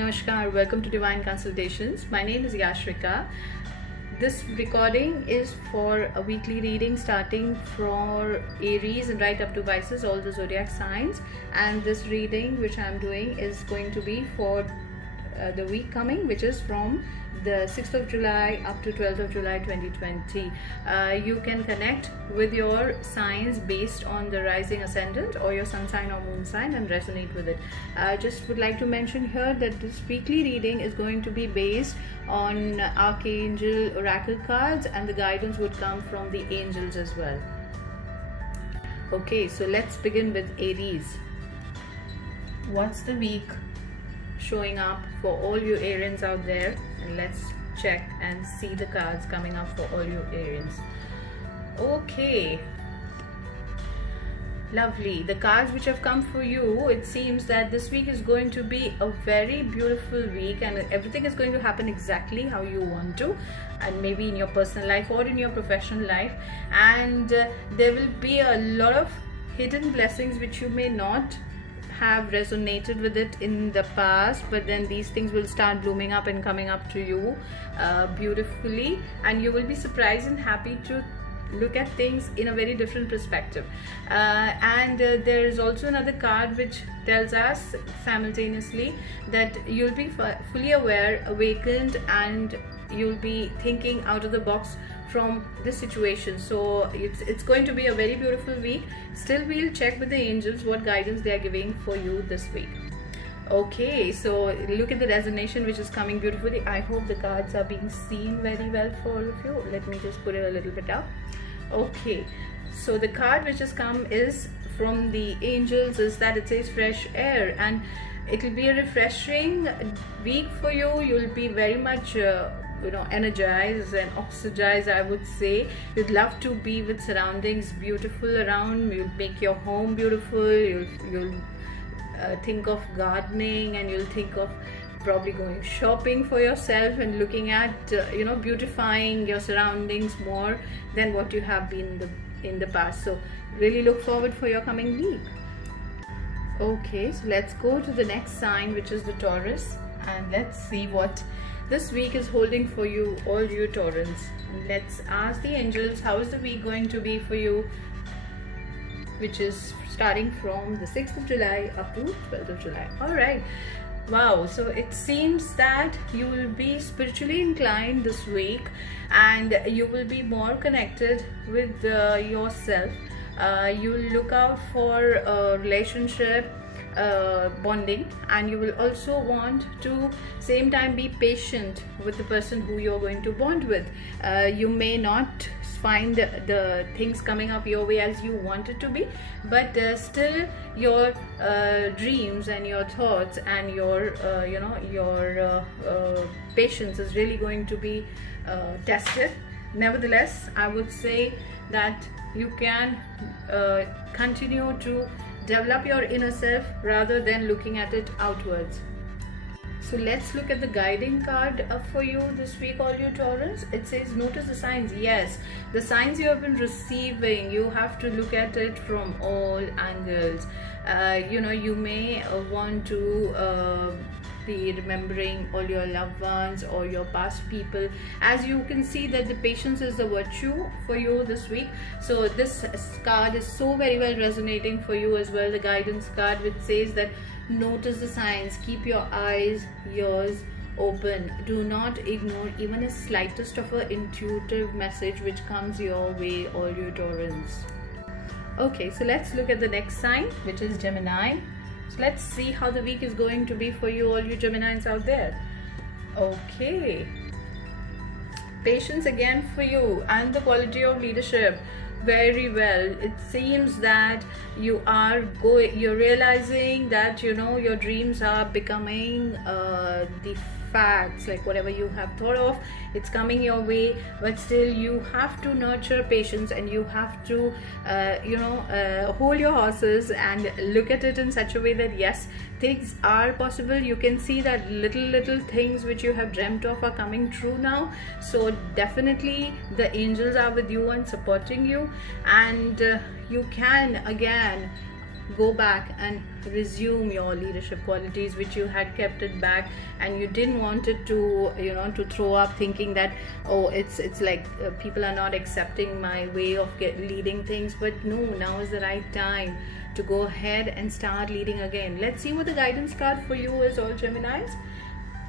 Namaskar, welcome to Divine Consultations. My name is Yashrika. This recording is for a weekly reading starting for Aries and right up to Pisces, all the zodiac signs. And this reading which I am doing is going to be for the week coming, which is from the 6th of July up to 12th of July 2020. You can connect with your signs based on the rising ascendant or your sun sign or moon sign and resonate with it. I just would like to mention here that this weekly reading is going to be based on Archangel Oracle cards, and the guidance would come from the angels as well. Okay, so let's begin with Aries. What's the week showing up for all you Arians out there? And let's check and see the cards coming up for all you Arians. Okay, lovely. The cards which have come for you, it seems that this week is going to be a very beautiful week and everything is going to happen exactly how you want to, and maybe in your personal life or in your professional life, and there will be a lot of hidden blessings which you may not have resonated with it in the past, but then these things will start blooming up and coming up to you beautifully, and you will be surprised and happy to look at things in a very different perspective. There is also another card which tells us simultaneously that you'll be fully aware, awakened, and you'll be thinking out of the box from this situation. So it's going to be a very beautiful week. Still, we'll check with the angels what guidance they are giving for you this week. Okay, so look at the resonation which is coming beautifully. I hope the cards are being seen very well for all of you. Let me just put it a little bit up. Okay, so the card which has come is from the angels is that it says fresh air, and it will be a refreshing week for you. You will be very much energized and oxygized, I would say. You'd love to be with surroundings beautiful around. You'll make your home beautiful. You'll think of gardening, and you'll think of probably going shopping for yourself and looking at beautifying your surroundings more than what you have been in the past. So really look forward for your coming week. Okay, so let's go to the next sign, which is the Taurus, and let's see what this week is holding for you, all you Taurans. Let's ask the angels, how is the week going to be for you, which is starting from the 6th of July up to 12th of July. All right. Wow, so it seems that you will be spiritually inclined this week, and you will be more connected with yourself. You will look out for a relationship bonding, and you will also want to same time be patient with the person who you're going to bond with. You may not find the things coming up your way as you want it to be, but still your dreams and your thoughts and your patience is really going to be tested. Nevertheless, I would say that you can continue to develop your inner self rather than looking at it outwards. So let's look at the guiding card for you this week, all you Taurans. It says notice the signs. Yes, the signs you have been receiving, you have to look at it from all angles. You may want to be remembering all your loved ones or your past people. As you can see that the patience is the virtue for you this week. So this card is so very well resonating for you as well. The guidance card which says that notice the signs, keep your eyes, ears open. Do not ignore even a slightest of an intuitive message which comes your way, all you Taurans. Okay, so let's look at the next sign, which is Gemini. So let's see how the week is going to be for you, all you Geminis out there. Okay, patience again for you, and the quality of leadership. Very well. It seems that you're realizing that your dreams are becoming the facts, like whatever you have thought of, it's coming your way, but still you have to nurture patience, and you have to hold your horses and look at it in such a way that yes, things are possible. You can see that little things which you have dreamt of are coming true now. So definitely the angels are with you and supporting you, and you can again go back and resume your leadership qualities which you had kept it back, and you didn't want it to, you know, to throw up, thinking that, oh, it's like people are not accepting my way of leading things. But no, now is the right time to go ahead and start leading again. Let's see what the guidance card for you is, all Geminis.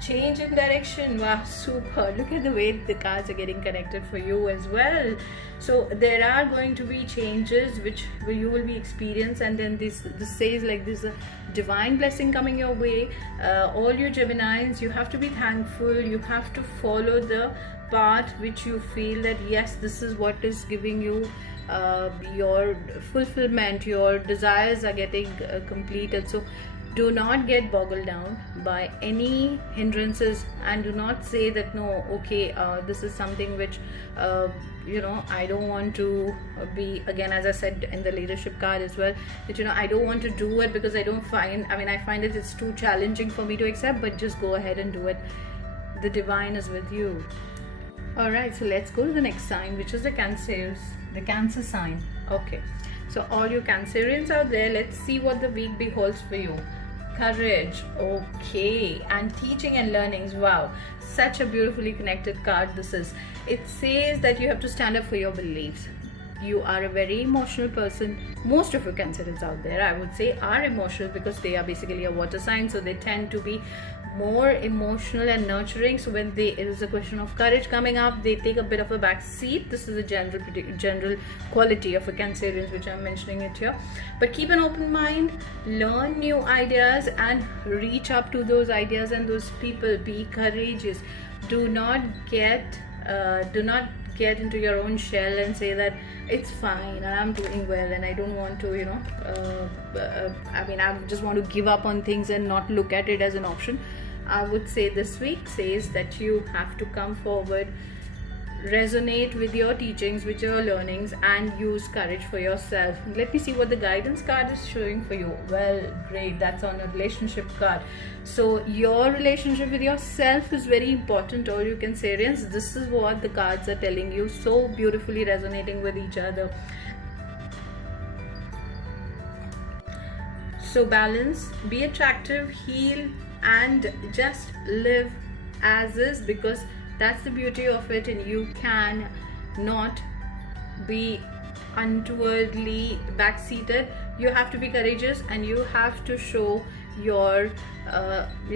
Change in direction. Wow, super. Look at the way the cards are getting connected for you as well. So there are going to be changes which you will be experiencing, and then this says like this divine blessing coming your way. All you Geminis, you have to be thankful. You have to follow the path which you feel that yes, this is what is giving you your fulfillment. Your desires are getting completed. So do not get boggled down by any hindrances, and do not say that no, okay, this is something which you know, I don't want to be, again, as I said in the leadership card as well, that, you know, I don't want to do it because I find it, it's too challenging for me to accept. But just go ahead and do it. The divine is with you. All right, so let's go to the next sign, which is the Cancer sign. Okay, so all you Cancerians out there, let's see what the week beholds for you. Courage, okay, and teaching and learnings. Wow, such a beautifully connected card this is. It says that you have to stand up for your beliefs. You are a very emotional person. Most of you Cancerians out there, I would say, are emotional because they are basically a water sign, so they tend to be more emotional and nurturing. So when it is a question of courage coming up, they take a bit of a back seat. This is a general quality of a Cancerians which I'm mentioning it here. But keep an open mind, learn new ideas and reach up to those ideas and those people. Be courageous. Do not get into your own shell and say that it's fine, I'm doing well and I don't want to, you know, I just want to give up on things and not look at it as an option. I would say this week says that you have to come forward, resonate with your teachings, with your learnings, and use courage for yourself. Let me see what the guidance card is showing for you. Well, great, that's on a relationship card. So your relationship with yourself is very important, all you Cancerians. This is what the cards are telling you, so beautifully resonating with each other. So balance, be attractive, heal, and just live as is, because that's the beauty of it, and you can not be untowardly backseated. You have to be courageous and you have to show your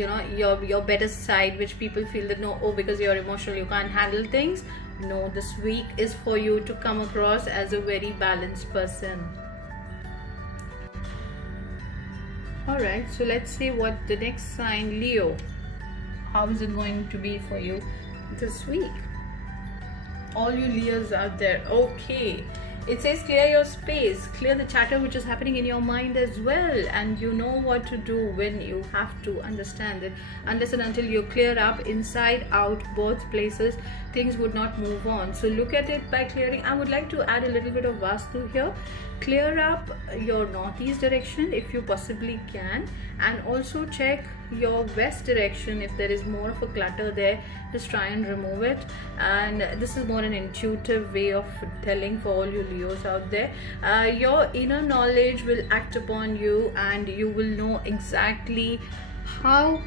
your better side, which people feel that no, oh, because you're emotional you can't handle things. No, this week is for you to come across as a very balanced person. All right, so let's see what the next sign, Leo, how is it going to be for you this week? All you Leos out there, okay, it says clear your space, clear the chatter which is happening in your mind as well, and you know what to do when you have to. Understand that unless and until you clear up inside out both places, things would not move on. So look at it by clearing. I would like to add a little bit of Vastu here. Clear up your northeast direction if you possibly can, and also check your west direction. If there is more of a clutter there, just try and remove it. And this is more an intuitive way of telling for all you Leos out there. Your inner knowledge will act upon you, and you will know exactly how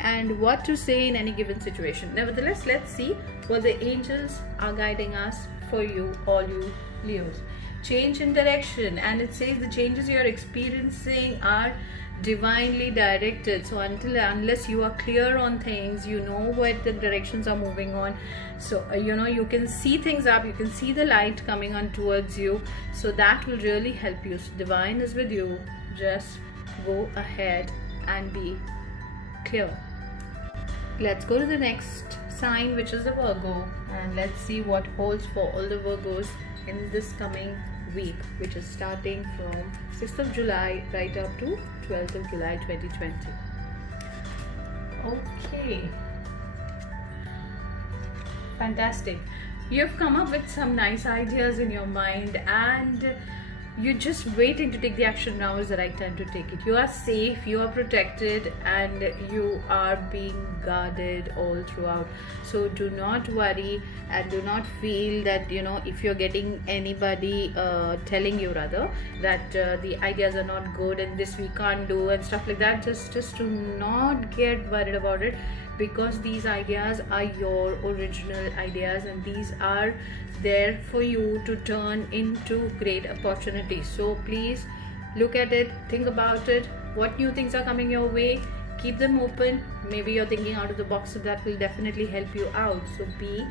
and what to say in any given situation. Nevertheless, let's see what the angels are guiding us for you, all you Leos. Change in direction, and it says the changes you are experiencing are divinely directed. So unless you are clear on things, you know where the directions are moving on. So you can see things up, you can see the light coming on towards you, so that will really help you. So divine is with you. Just go ahead and be clear. Let's go to the next sign, which is the Virgo, and let's see what holds for all the Virgos in this coming week, which is starting from 6th of July right up to 12th of July 2020. Okay, fantastic. You've come up with some nice ideas in your mind, and you're just waiting to take the action. Now is the right time to take it. You are safe, you are protected, and you are being guarded all throughout. So do not worry, and do not feel that, you know, if you're getting anybody telling you rather that the ideas are not good and this we can't do and stuff like that, just do not get worried about it, because these ideas are your original ideas, and these are there for you to turn into great opportunities. So please look at it, think about it, what new things are coming your way, keep them open. Maybe you're thinking out of the box, so that will definitely help you out. So be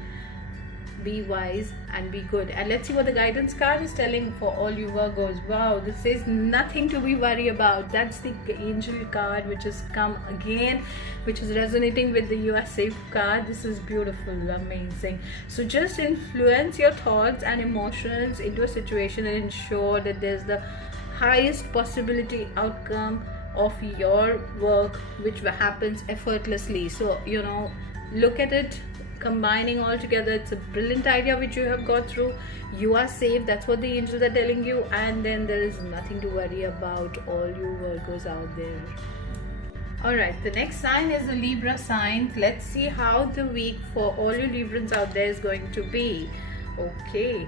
wise and be good. And let's see what the guidance card is telling for all you Virgos. Wow, this says nothing to be worried about. That's the angel card which has come again, which is resonating with the You Are Safe card. This is beautiful, amazing. So just influence your thoughts and emotions into a situation and ensure that there's the highest possibility outcome of your work, which happens effortlessly. So, you know, look at it, combining all together. It's a brilliant idea which you have got through. You are safe, that's what the angels are telling you, and then there is nothing to worry about, all you Virgos out there. Alright, the next sign is the Libra sign. Let's see how the week for all you Librans out there is going to be. Okay.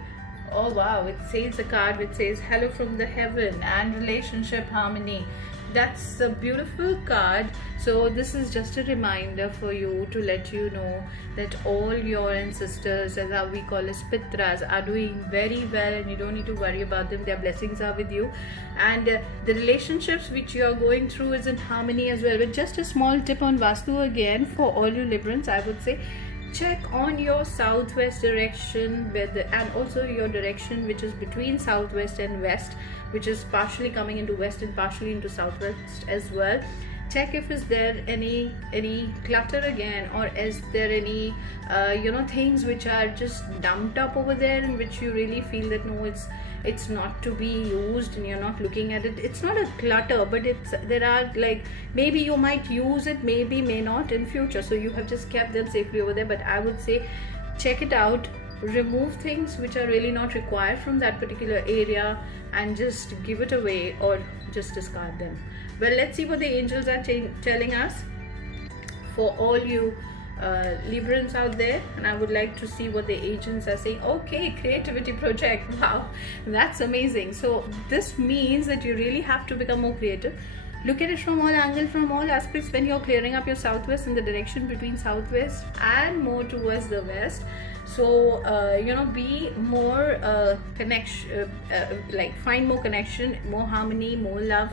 Oh wow, it says a card which says hello from the heaven and relationship harmony. That's a beautiful card. So this is just a reminder for you to let you know that all your ancestors, as we call as Pitras, are doing very well, and you don't need to worry about them. Their blessings are with you, and the relationships which you are going through is in harmony as well. But just a small tip on Vastu again for all you Librans, I would say check on your southwest direction and also your direction which is between southwest and west, which is partially coming into west and partially into southwest as well. Check if is there any clutter again, or is there any you know, things which are just dumped up over there and which you really feel that no, it's not to be used and you're not looking at it. It's not a clutter, but there are, like, maybe you might use it, maybe may not in future, so you have just kept them safely over there. But I would say check it out, remove things which are really not required from that particular area, and just give it away or just discard them. Well, let's see what the angels are telling us for all you Librans out there, and I would like to see what the agents are saying. Okay, creativity project. Wow, that's amazing. So this means that you really have to become more creative. Look at it from all angles, from all aspects when you're clearing up your southwest in the direction between southwest and more towards the west. So you know, be more connection, like find more connection, more harmony, more love.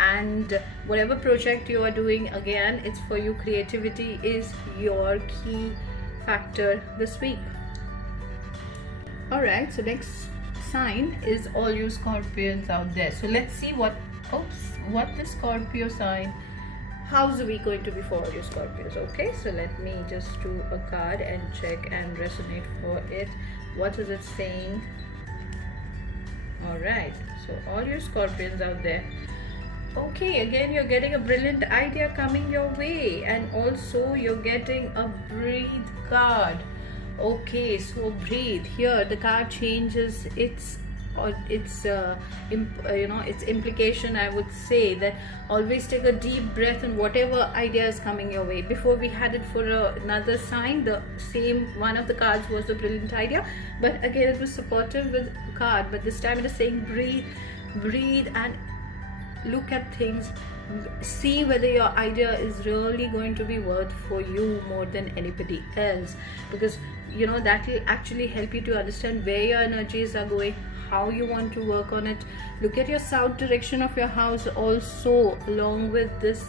And whatever project you are doing, again, it's for you. Creativity is your key factor this week. All right, so next sign is all you Scorpions out there. So let's see what the Scorpio sign, how's the week going to be for all you Scorpios. Okay, so let me just do a card and check and resonate for it. What is it saying? All right, so all you Scorpions out there. Okay, again, you're getting a brilliant idea coming your way, and also you're getting a breathe card. Okay, so breathe. Here the card changes its you know, its implication. I would say that always take a deep breath and whatever idea is coming your way. Before we had it for another sign, the same one of the cards was the brilliant idea, but again it was supportive with card, but this time it is saying breathe and look at things, see whether your idea is really going to be worth for you more than anybody else, because you know that will actually help you to understand where your energies are going, how you want to work on it. Look at your south direction of your house also, along with this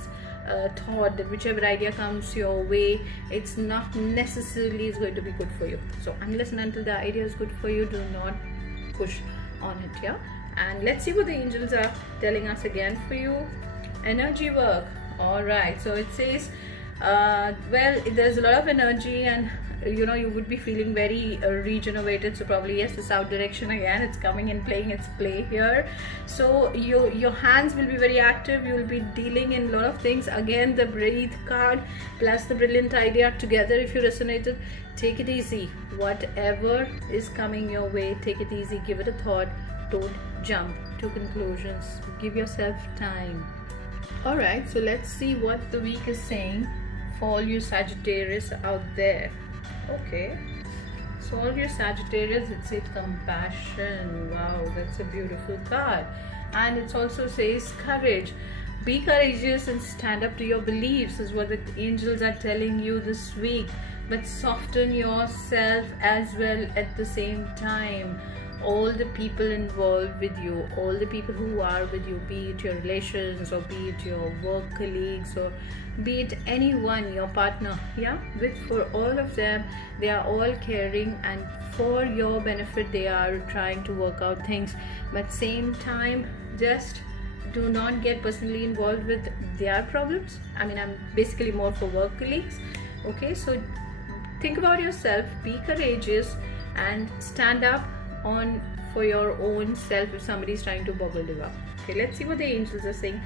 thought that whichever idea comes your way, it's not necessarily is going to be good for you. So unless and until the idea is good for you, do not push on it. Yeah. And let's see what the angels are telling us again for you. Energy work. All right, so it says well, there's a lot of energy, and you know, you would be feeling very regenerated. So probably yes, the south direction again, it's coming and playing its play here. So your hands will be very active, you will be dealing in a lot of things. Again, the breathe card plus the brilliant idea together, if you resonated, take it easy. Whatever is coming your way, take it easy, give it a thought, don't jump. to conclusions. Give yourself time. Alright, so let's see what the week is saying for all you Sagittarius out there. Okay, so all your Sagittarius, it says compassion. Wow, that's a beautiful card. And it also says courage. Be courageous and stand up to your beliefs is what the angels are telling you this week. But soften yourself as well at the same time. All the people involved with you, all the people who are with you, be it your relations or be it your work colleagues or be it anyone, your partner, for all of them, they are all caring and for your benefit they are trying to work out things. But same time, just do not get personally involved with their problems. I mean, I'm basically more for work colleagues. Okay, so think about yourself, be courageous and stand up on for your own self if somebody is trying to bubble you up. Okay, let's see what the angels are saying.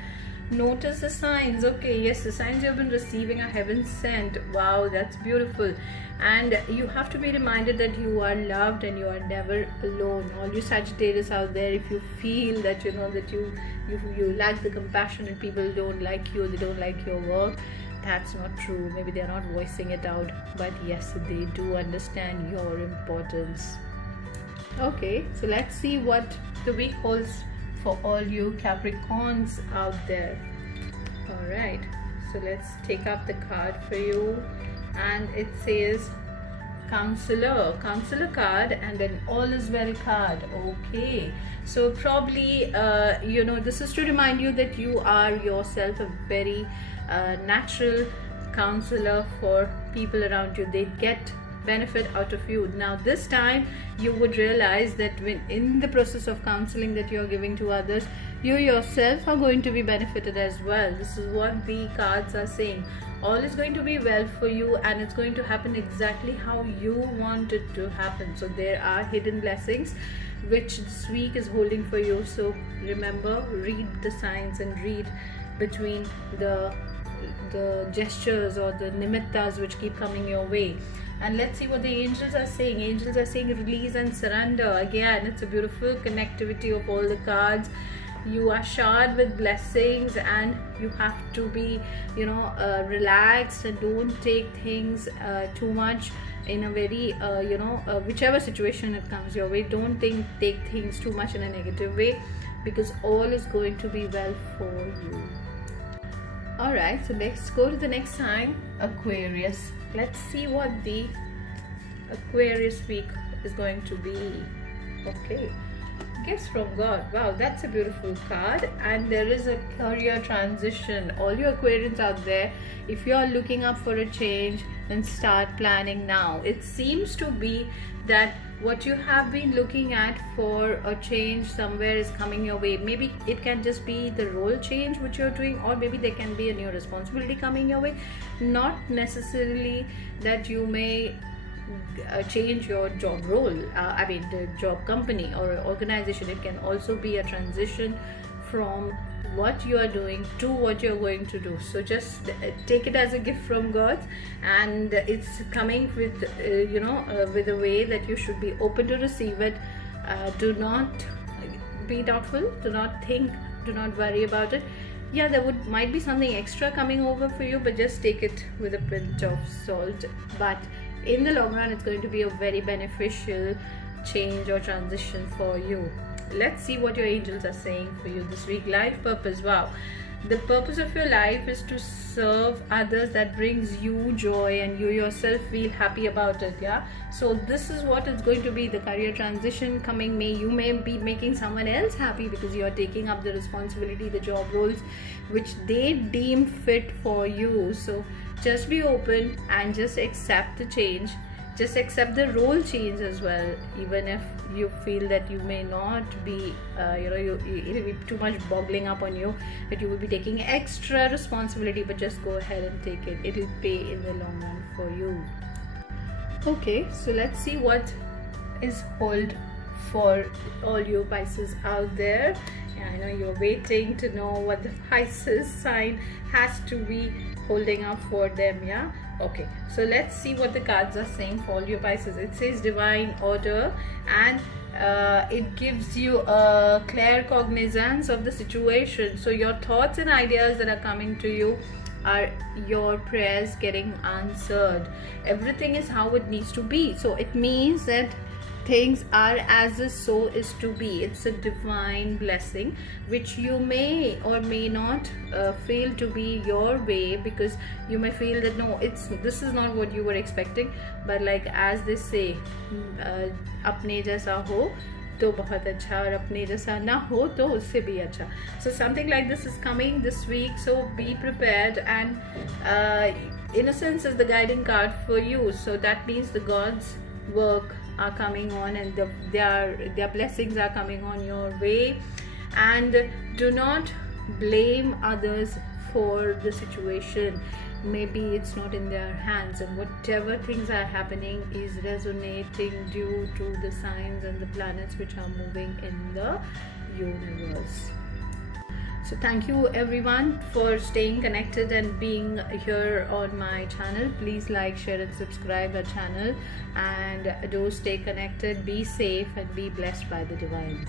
Notice the signs. Okay, yes, the signs you have been receiving are heaven sent. Wow, that's beautiful. And you have to be reminded that you are loved and you are never alone. All you Sagittarius out there, if you feel that that you lack the compassion and people don't like you, they don't like your work, that's not true. Maybe they're not voicing it out, but yes, they do understand your importance. Okay, so let's see what the week holds for all you Capricorns out there. Alright, so let's take up the card for you, and it says Counselor card and an all is well card. Okay, so probably this is to remind you that you are yourself a very natural counselor for people around you. They get benefit out of you. Now this time you would realize that when in the process of counseling that you're giving to others, you yourself are going to be benefited as well. This is what the cards are saying. All is going to be well for you and it's going to happen exactly how you want it to happen. So there are hidden blessings which this week is holding for you. So remember, read the signs and read between the gestures or the nimittas which keep coming your way. And let's see what the angels are saying. Angels are saying release and surrender. Again, it's a beautiful connectivity of all the cards. You are showered with blessings and you have to be relaxed and don't take things too much in a very whichever situation it comes your way. Don't take things too much in a negative way, because all is going to be well for you. Alright, so let's go to the next sign, Aquarius. Let's see what the Aquarius week is going to be. Okay, gifts from God. Wow, that's a beautiful card. And there is a career transition. All you Aquarians out there, if you are looking up for a change, then start planning now. It seems to be that what you have been looking at for a change somewhere is coming your way. Maybe it can just be the role change which you're doing, or maybe there can be a new responsibility coming your way. Not necessarily that you may change your job role, the job company or organization. It can also be a transition from what you are doing to what you're going to do. So just take it as a gift from God, and it's coming with with a way that you should be open to receive it. Do not be doubtful, do not think, do not worry about it. Yeah, there might be something extra coming over for you, but just take it with a pinch of salt. But in the long run, it's going to be a very beneficial change or transition for you. Let's see what your angels are saying for you this week. Life purpose. Wow, the purpose of your life is to serve others. That brings you joy and you yourself feel happy about it. Yeah, so this is what it's going to be. The career transition coming May, you may be making someone else happy because you are taking up the responsibility, the job roles which they deem fit for you. So just be open and just accept the change. Just accept the role change as well, even if you feel that you may not be it'll be too much boggling up on you, that you will be taking extra responsibility, but just go ahead and take it. It'll pay in the long run for you. Okay, so let's see what is hold for all you Pisces out there. I know you're waiting to know what the Pisces sign has to be holding up for them. Yeah, okay, so let's see what the cards are saying for all your Pisces. It says divine order and it gives you a clear cognizance of the situation. So your thoughts and ideas that are coming to you are your prayers getting answered. Everything is how it needs to be. So it means that things are as is, so is to be. It's a divine blessing which you may or may not feel to be your way, because you may feel that no, this is not what you were expecting. But like as they say, अपने जैसा हो तो बहुत अच्छा, और अपने जैसा ना हो तो उससे भी अच्छा. So something like this is coming this week, so be prepared. And innocence is the guiding card for you, so that means the God's work are coming on, and their blessings are coming on your way. And do not blame others for the situation. Maybe it's not in their hands, and whatever things are happening is resonating due to the signs and the planets which are moving in the universe. So thank you everyone for staying connected and being here on my channel. Please like, share and subscribe our channel, and do stay connected. Be safe and be blessed by the divine.